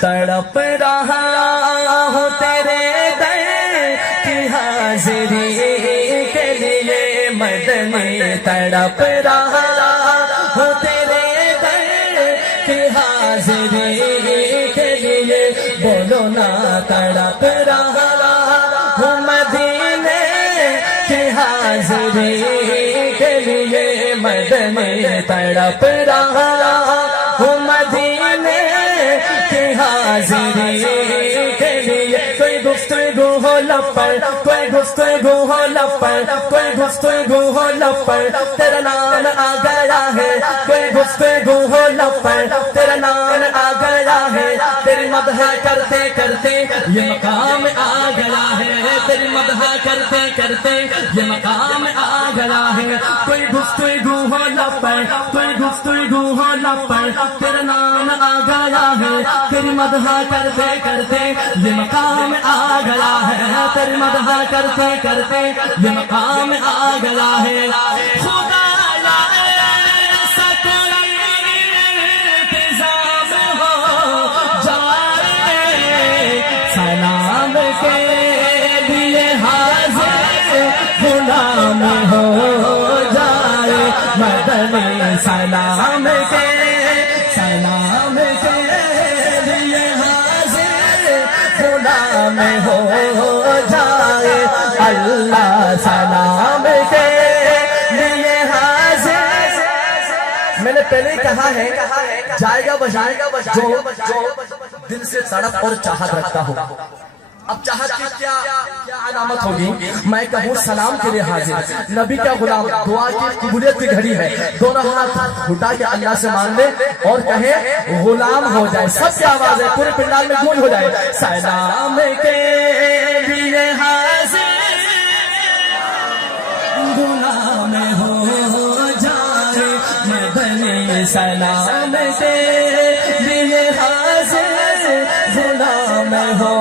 تڑپ رہا ہوں تیرے در کی حاضری کے لیے مدنی تڑپ رہا ہوں تیرے در کی حاضری کے لیے بولو نا تڑپ رہا ہوں مدینے کی حاضری کے لیے مدنی تڑپ رہا ہوں مدینے کی حاضری کے لیے کوئی گفتگو ہو لپر کوئی گفتگو ہو لپر کوئی گفتگو ہو لپر تیرا نام آ گیا ہے کوئی گفتگو ہو لپر تیرا نام آ گیا ہے تیری مدح کرتے کرتے یہ مقام آ گیا ہے تیری مدح کرتے کرتے یہ مقام آ گیا ہے کوئی گفتگو ہو لپر کوئی گفتگو ہو لپر تیرا نام آ گیا ہے تیری مدح کرتے کرتے یہ مقام آ گیا ہے تیری مدح کرتے کرتے یہ مقام آ گیا ہے خدا ایسا کوئی انتظام ہو جائے سلام کے لیے حاضر غلام ہو جائے مدنی سلام کے لیے حاضر غلام ہو جائے اللہ سلام کے لیے حاضر میں نے پہلے ہی کہا ہے جائے گا بجائے گا جو دل سے تڑپ اور چاہت رکھتا ہو اب چاہت کی کیا علامت ہوگی میں کہوں سلام کے لیے حاضر نبی کا غلام دعا کی قبولیت کی گھڑی ہے دونوں ہاتھ اٹھا کے اللہ سے مانگ لے اور کہے غلام ہو جائے سب کی آواز ہے پورے پنڈال میں گونج ہو جائے سلام کے لیے حاضر غلام ہو جائے مدنی سلام کے لیے حاضر غلام ہو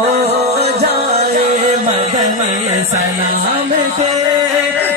جائے مدنی سلام کے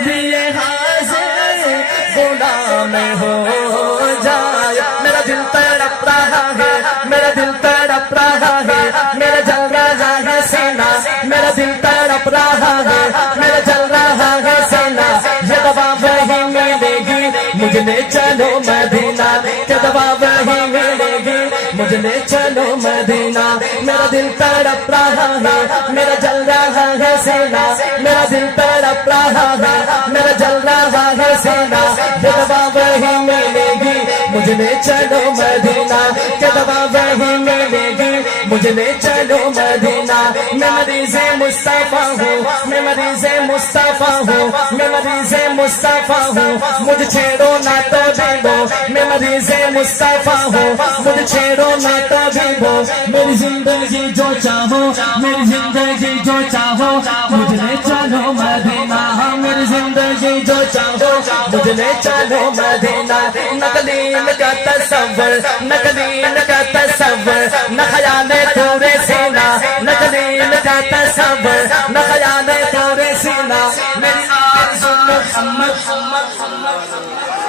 لیے حاضر غلام ہو جائے میرا دل تڑپ رہا ہے میرا دل تڑپ رہا ہے میرا جل رہا ہے سینہ میرا دل تڑپ رہا ہے میرا جل رہا ہے سینہ یہ دوا وہی ملے گی مجھ لے چلو مدینہ یہ دوا وہی ملے گی مجھ لے چلو مدینہ میرا دل تڑپ رہا ہے میرا جل رہا ہے سینہ میرا دل تڑپ رہا ہے میرا جل رہا ہے سینہ یہ دوا وہی ملے گی مجھ لے چلو مدینہ یہ دوا وہی ملے گی مجھ لے چلو مدینہ میں مریض مصطفیٰ ہوں میں مریض مصطفیٰ ہوں میں مریض مصطفیٰ ہوں مجھ چھیڑو نہ تو دیبو میں مریض مصطفیٰ ہوں مجھ چھیڑو نہ تو دیبو میری زندگی جو چاہو میری زندگی جو چاہو مجھ لے چلو مدینہ میری زندگی جو چاہو مجھ لے چلو مدینہ نقلین کا تصور نقلین کا تصور نہ خیال تورے سینہ نقلین کا تصور نہ خیال تورے سینہ میری آرزو محمد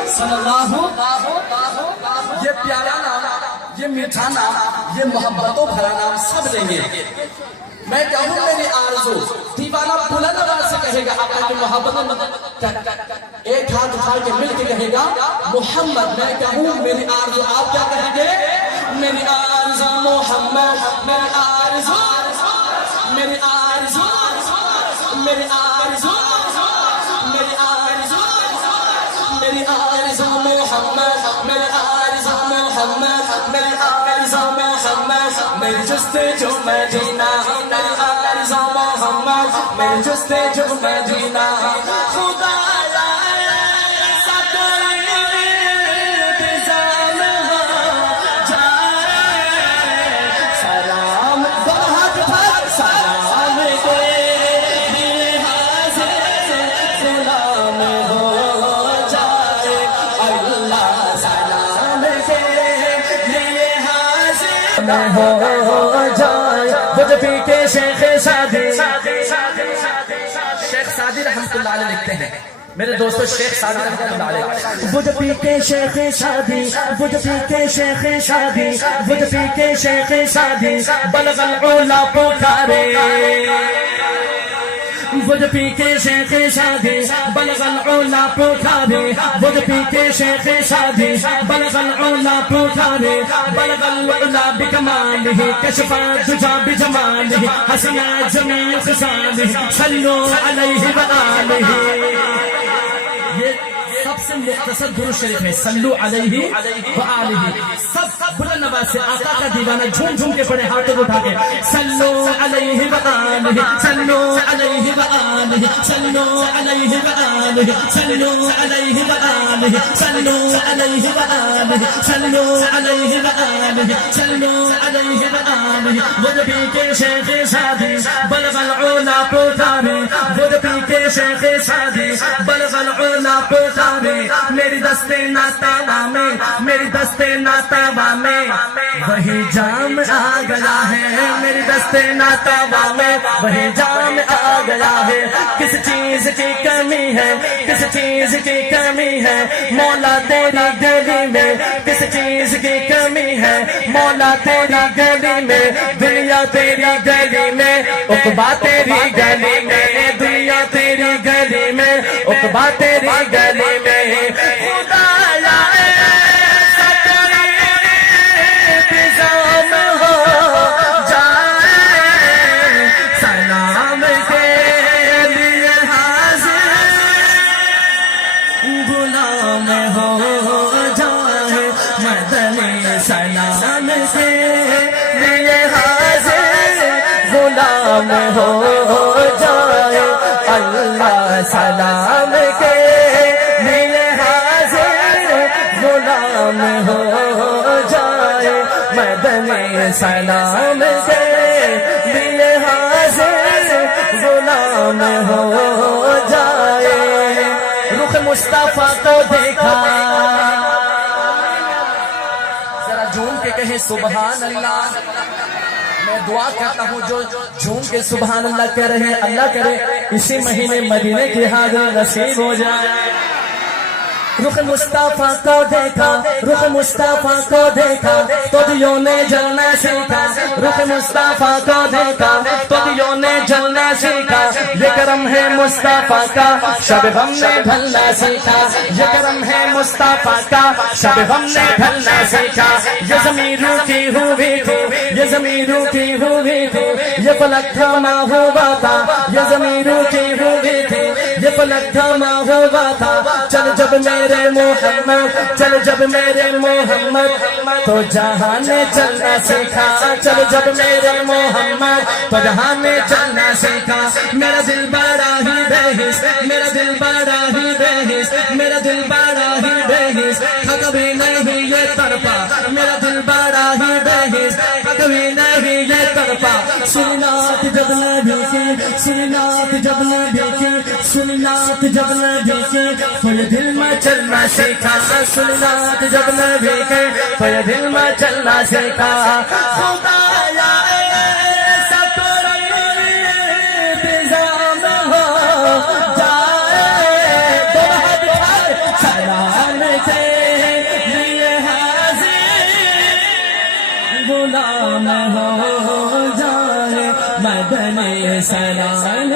صلی اللہ یہ پیارا نام یہ میٹھا نام یہ محبتوں بھرا نام سب لیں گے میں کہوں میری آرزو دیوانہ بلند آواز سے کہے گا آقا کی محبت ایک ہاتھ اٹھا کے مل کے کہے گا محمد میں کہوں میری آرزو آپ کیا کہیں گے میری آرزو محمد میری آرزو میری آرزو میری آرزو میری آرزو میری آرزو محمد میری آرزو محمد میری آرزو محمد میری جستجو مدینہ میری آرزو محمد میری جستجو مدینہ خدا ہو جائے وہ جو پی کے شیخ سعدی شیخ سعدی رحمت اللہ علیہ لکھتے ہیں میرے دوستو شیخ سعدی رحمۃ اللہ علیہ، وہ جو پی کے شیخ شادی، وہ جو پی کے شیخ شادی، وہ جو پی کے شیخ شادی بلغ العلا پکارے، وہ جو پی کے شیخ شادی بلغ العلا پکارے، وہ جو پی کے شیخ شادی بلغ العلا پکارے، بلغ العلا بکمالہ کشف الدجا بجمالہ حسنا جمیع خصالہ صلو علیہ وآلہ۔ یہ سب سے مختصر درود شریف ہے، صلو علیہ وآلہ۔ سب بلند آواز سے آقا کا دیوانہ جھوم جھوم کے پڑھے، ہاتھوں اٹھا کے صلو علیہ وآلہ، صلو علیہ وآلہ، صلو علیہ وآلہ، صلو علیہ وآلہ، صلو علیہ وآلہ، صلو علیہ وآلہ، صلو علیہ وآلہ۔ وہ جو پی کے شیخ شادی بلغ العلا پکارے، وہ جو پی کے شیخ شادی بلغ العلا پکارے، میری دستے ناتابہ میں، میری دستے ناتابہ میں وہی جام آ گیا ہے، میری دستے ناتابہ میں وہی جام آ گیا ہے۔ کس چیز کی کمی ہے، کس چیز کی کمی ہے مولا تیری گلی میں، کس چیز کی کمی ہے مولا تیری گلی میں، دنیا تیری گلی میں، عقبہ تیری گلی میں، دنیا تیری گلی میں، عقبہ تیری گلی میں۔ خدایا ایسا کوئی انتظام ہو جائے، سلام کے لیے حاضر غلام ہو جائے، مدنی سلام کے لیے حاضر غلام ہو جائے، اللہ سلام کے لیے حاضر غلام ہو جائے، مدنی سلام کے لیے حاضر غلام ہو جائے۔ رخ مصطفیٰ کو دیکھا، ذرا جھوم کے کہے سبحان اللہ۔ میں دعا کرتا ہوں جو جھوم کے سبحان اللہ کہہ رہے ہیں، اللہ کرے اسی مہینے مدینے کی حاضری نصیب ہو جائے۔ رخ مصطفیٰ کو دیکھا، رخ مصطفیٰ کو دیکھا تو دیوں نے جلنا سیکھا، رخ مصطفیٰ کو دیکھا تو دیوں نے جلنا سیکھا، یہ کرم ہے مصطفیٰ کا شب غم نے ڈھلنا سیکھا، یہ کرم ہے مصطفیٰ کا شب غم نے ڈھلنا سیکھا۔ یہ زمین روکی ہوئی تھی، یہ زمین روکی ہوئی تھی، یہ فلک تھما ہوا تھا، یہ زمین روکی ہوئی تھی، یہ فلک تھما ہوا تھا، چل جب میرے محمد، چل جب میرے محمد تو جہاں نے چلنا سیکھا، چل جب میرے محمد تو جہاں نے چلنا سیکھا۔ میرا دل بڑا ہی بے حس، میرا دل بڑا ہی بے حس، میرا دل بڑا ہی بے حس، کبھی نہیں یہ تڑپا، میرا دل بڑا ہی بے حس، کبھی نہیں یہ تڑپا۔ سنات جب نبی کی، سنات جب نبی کی، سنات جب نبی کی تو یہ دل میں چلنا سیکھا، سنات جب نبی کی تو یہ دل میں چلنا سیکھا۔ خدایا ایسا کوئی انتظام ہو جائے، تو سلام کے لیے حاضر غلام ہو جائے، مدنی سلام